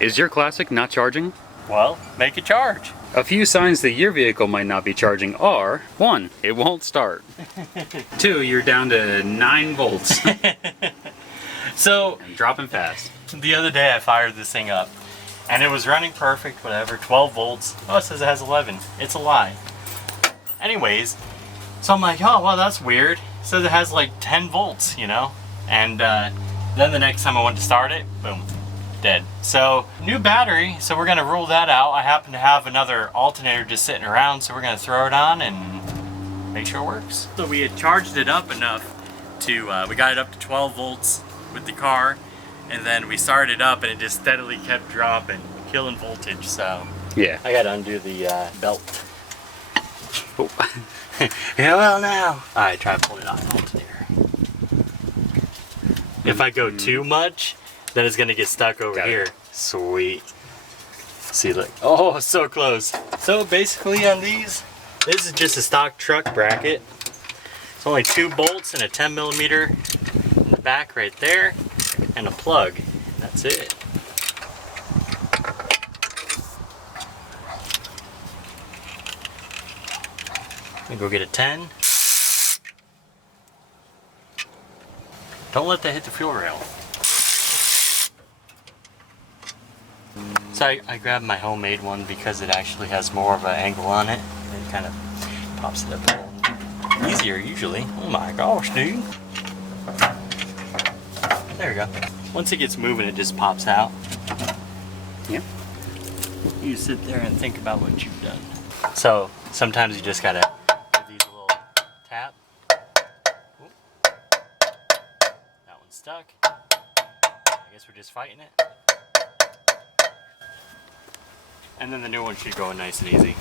Is your Classic not charging? Well, make it charge. A few signs that your vehicle might not be charging are: 1, it won't start. 2, you're down to 9 volts. So, And dropping fast. the other day I fired this thing up and it was running perfect, whatever, 12 volts. Oh, it says it has 11. It's a lie. Anyways, so I'm like, oh, well, that's weird. It says it has like 10 volts, you know? And then the next time I went to start it, boom, dead. So, new battery, so we're gonna rule that out. I happen to have another alternator just sitting around, so we're gonna throw it on and make sure it works. So we had charged it up enough to, we got it up to 12 volts with the car, and then we started it up and it just steadily kept dropping, killing voltage, so. Yeah. I gotta undo the belt. Oh. Yeah, well now. Alright, try pulling it off alternator. If I go too much, then it's gonna get stuck over here. Sweet. See, look. Oh, so close. So basically on these, this is just a stock truck bracket. It's only 2 bolts and a 10mm in the back right there, and a plug. That's it. Let me go get a 10. Don't let that hit the fuel rail. So I grabbed my homemade one because it actually has more of an angle on it. It kind of pops it up a little easier usually. Oh my gosh, dude. There we go. Once it gets moving, it just pops out. Yep. You sit there and think about what you've done. So sometimes you just gotta give these a little tap. Oop. That one's stuck. I guess we're just fighting it. And then the new one should go nice and easy.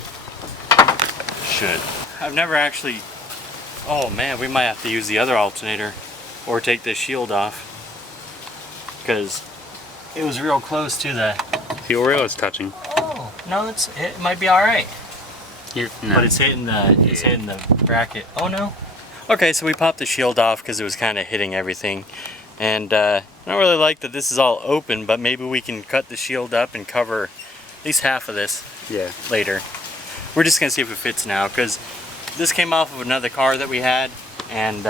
Should. I've never actually... Oh man, we might have to use the other alternator or take this shield off, because it was real close to the Fuel rail is touching. Oh no, it might be all right. No. But it's hitting the bracket. Oh no. Okay, so we popped the shield off because it was kind of hitting everything, and I don't really like that this is all open. But maybe we can cut the shield up and cover at least half of this. Yeah. Later. We're just gonna see if it fits now, because this came off of another car that we had, and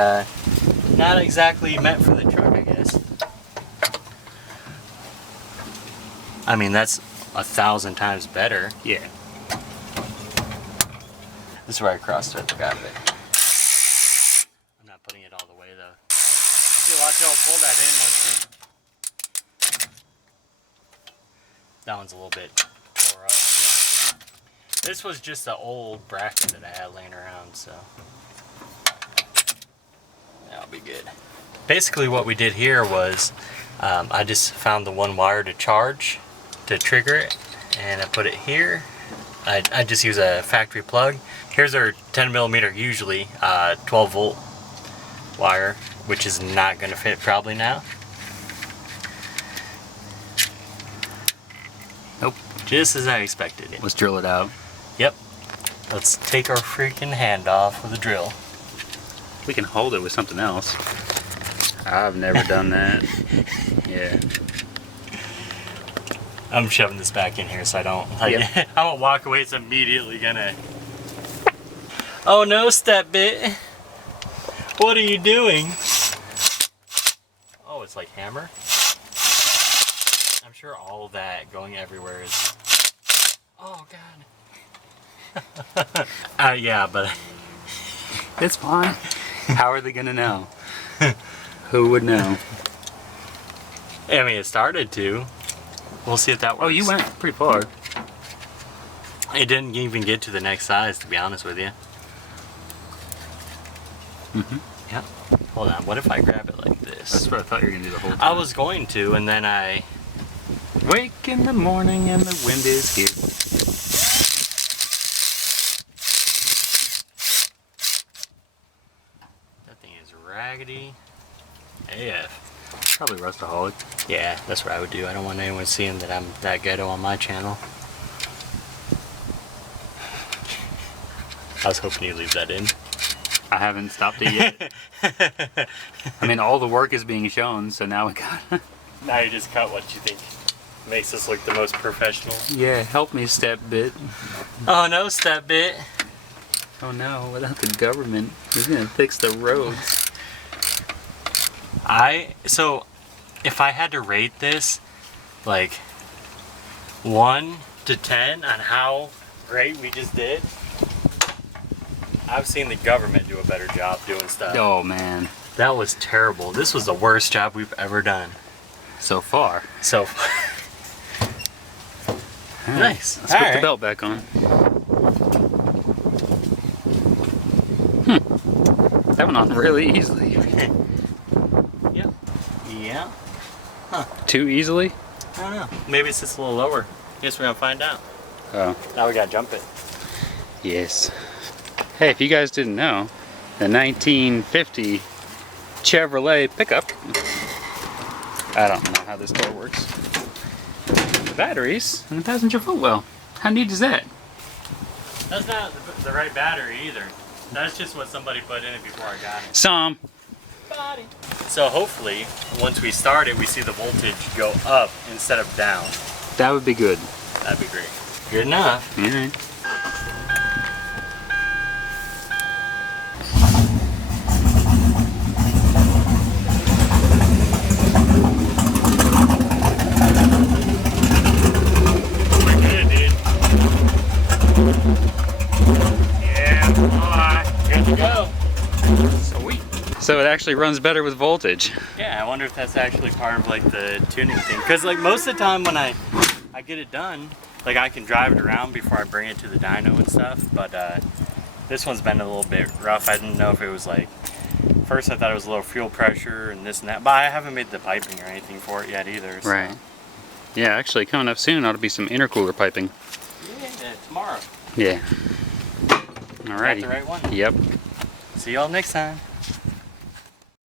not exactly meant for the truck, I guess. I mean, that's 1,000 times better. Yeah. This is right across the back of it. I'm not putting it all the way though. See, watch how I'll pull that in once you... That one's a little bit tore up too. This was just the old bracket that I had laying around, so that'll be good. Basically what we did here was I just found the one wire to charge, to trigger it, and I put it here. I just use a factory plug. Here's our 10mm, usually 12 volt wire, which is not going to fit probably now. Nope. Just as I expected it. Let's drill it out. Yep. Let's take our freaking hand off with a drill. We can hold it with something else. I've never done that. Yeah. I'm shoving this back in here so I don't... Yep. I won't walk away, it's immediately gonna... Oh no, step bit. What are you doing? Oh, it's like hammer. I'm sure all that going everywhere is... Oh god. Yeah, but... It's fine. How are they gonna know? Who would know? I mean, it started to. We'll see if that works. Oh, you went pretty far. It didn't even get to the next size, to be honest with you. Mm-hmm. Yeah. Hold on, what if I grab it like this? That's what I thought you were gonna do the whole time. I was going to, and then I... Wake in the morning and the wind is here. That thing is raggedy AF. Probably Rustahaulic. Yeah, that's what I would do. I don't want anyone seeing that I'm that ghetto on my channel. I was hoping you'd leave that in. I haven't stopped it yet. I mean, all the work is being shown, so now we got... Now you just cut what you think. Makes us look the most professional. Yeah, help me, step bit. Oh no, step bit. Oh no, without the government, who's gonna fix the roads? So if I had to rate this, like 1 to 10 on how great we just did, I've seen the government do a better job doing stuff. Oh man, That was terrible. This was the worst job we've ever done. so far. So All right, nice. Let's put the Alright. belt back on. That went on really easily. Yep. Yeah. Too easily? I don't know. Maybe it's just a little lower. Guess we're gonna find out. Oh, Now we gotta jump it. yes. Hey, if you guys didn't know, the 1950 Chevrolet pickup. I don't know how this door works. The batteries and the passenger footwell. How neat is that? That's not the right battery either. That's just what somebody put in it before I got it. Some. So hopefully, once we start it, we see the voltage go up instead of down. That would be good. That'd be great. Good enough. All right. We're good, dude. Yeah, good to go. Sweet. So it actually runs better with voltage. Yeah, I wonder if that's actually part of like the tuning thing. Cause like most of the time when I get it done, like I can drive it around before I bring it to the dyno and stuff. But this one's been a little bit rough. I didn't know if it was like, first I thought it was a little fuel pressure and this and that, but I haven't made the piping or anything for it yet either. So. Right. Yeah, actually coming up soon ought to be some intercooler piping. Yeah, tomorrow. Yeah. Got Alrighty. the right one. Yep. See y'all next time.